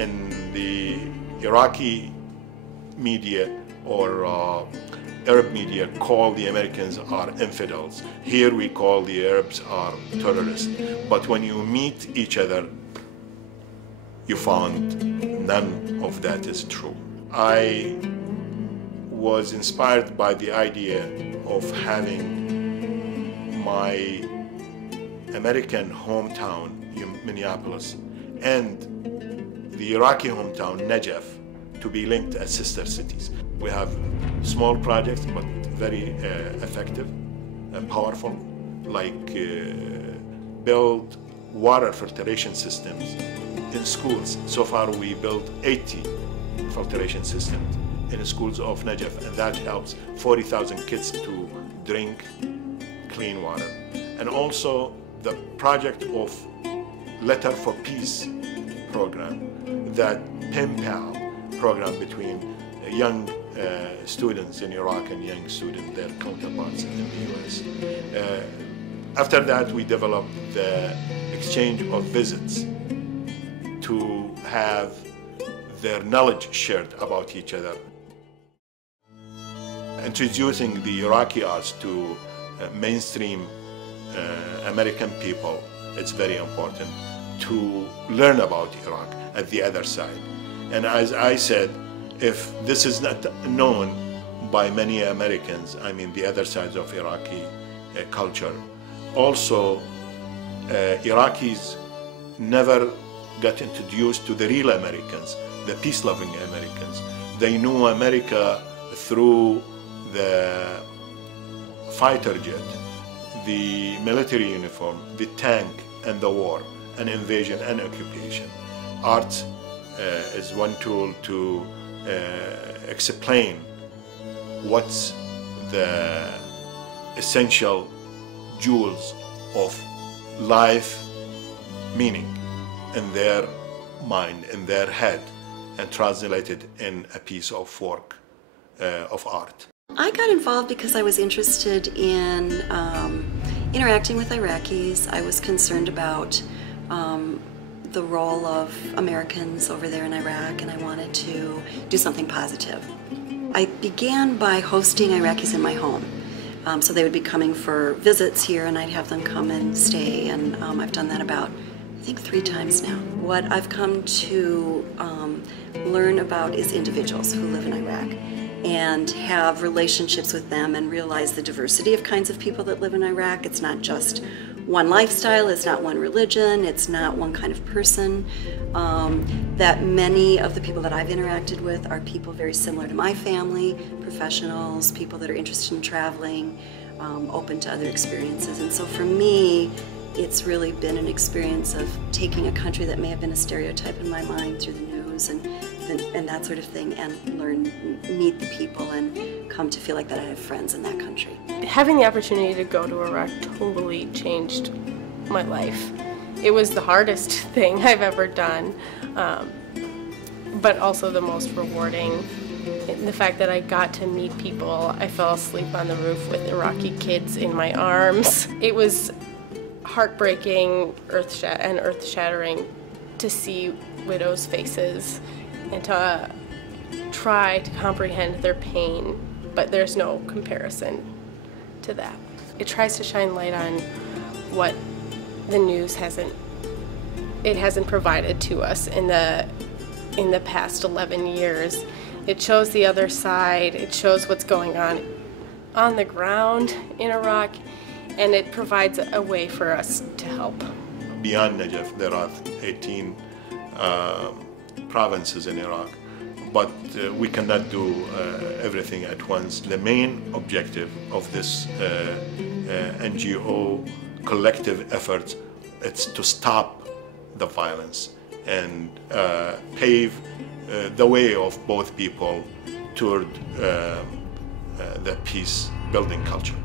in the Iraqi media or Arab media call the Americans are infidels. Here we call the Arabs are terrorists. But when you meet each other, you found none of that is true. I was inspired by the idea of having my American hometown, Minneapolis, and the Iraqi hometown, Najaf, to be linked as sister cities. We have small projects, but very effective and powerful, like build water filtration systems in schools. So far we built 80 filtration systems in schools of Najaf, and that helps 40,000 kids to drink clean water. And also the project of Letter for Peace program, that pen pal program between young students in Iraq and young students, their counterparts in the US. After that, we developed the exchange of visits to have their knowledge shared about each other. Introducing the Iraqi arts to mainstream American people, it's very important to learn about Iraq at the other side. And as I said, if this is not known by many Americans, I mean the other sides of Iraqi culture, also Iraqis never got introduced to the real Americans, the peace-loving Americans. They knew America through the fighter jet, the military uniform, the tank, and the war, and invasion and occupation. Art is one tool to explain what's the essential jewels of life meaning in their mind, in their head, and translate it in a piece of work, of art. I got involved because I was interested in interacting with Iraqis. I was concerned about the role of Americans over there in Iraq, and I wanted to do something positive. I began by hosting Iraqis in my home. So they would be coming for visits here, and I'd have them come and stay, and I've done that about, I think, 3 times now. What I've come to learn about is individuals who live in Iraq and have relationships with them and realize the diversity of kinds of people that live in Iraq. It's not just one lifestyle, it's not one religion, it's not one kind of person. That many of the people that I've interacted with are people very similar to my family, professionals, people that are interested in traveling, open to other experiences. And so for me, it's really been an experience of taking a country that may have been a stereotype in my mind through the news and that sort of thing, and meet the people and come to feel like that I have friends in that country. Having the opportunity to go to Iraq totally changed my life. It was the hardest thing I've ever done, but also the most rewarding. The fact that I got to meet people. I fell asleep on the roof with Iraqi kids in my arms. It was heartbreaking and earth-shattering to see widows' faces and to try to comprehend their pain, but there's no comparison to that. It tries to shine light on what the news hasn't provided to us in the past 11 years. It shows the other side, it shows what's going on the ground in Iraq, and it provides a way for us to help. Beyond Najaf, there are 18 provinces in Iraq, but we cannot do everything at once. The main objective of this NGO collective effort is to stop the violence and pave the way of both people toward the peace-building culture.